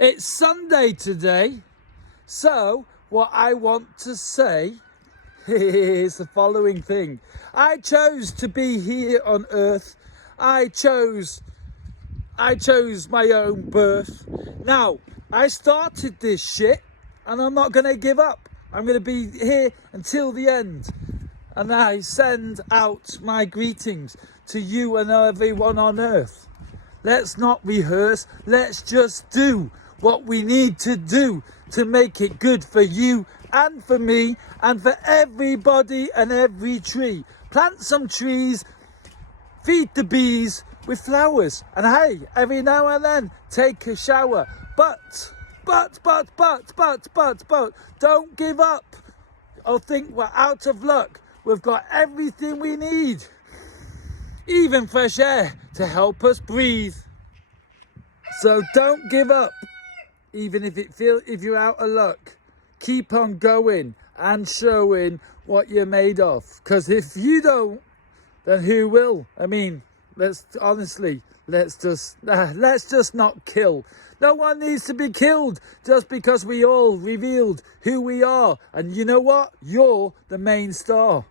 It's Sunday today, so what I want to say is the following thing. I chose to be here on earth. I chose my own birth. Now, I started this shit and I'm not going to give up. I'm going to be here until the end. And I send out my greetings to you and everyone on earth. Let's not rehearse. Let's just do what we need to do to make it good for you and for me and for everybody and every tree. Plant some trees, feed the bees with flowers, and hey, every now and then take a shower. But, don't give up or think we're out of luck. We've got everything we need, even fresh air to help us breathe. So don't give up, even if you're out of luck. Keep on going and showing what you're made of. Because if you don't, then who will? I mean, let's just not kill. No one needs to be killed just because we all revealed who we are. And you know what? You're the main star.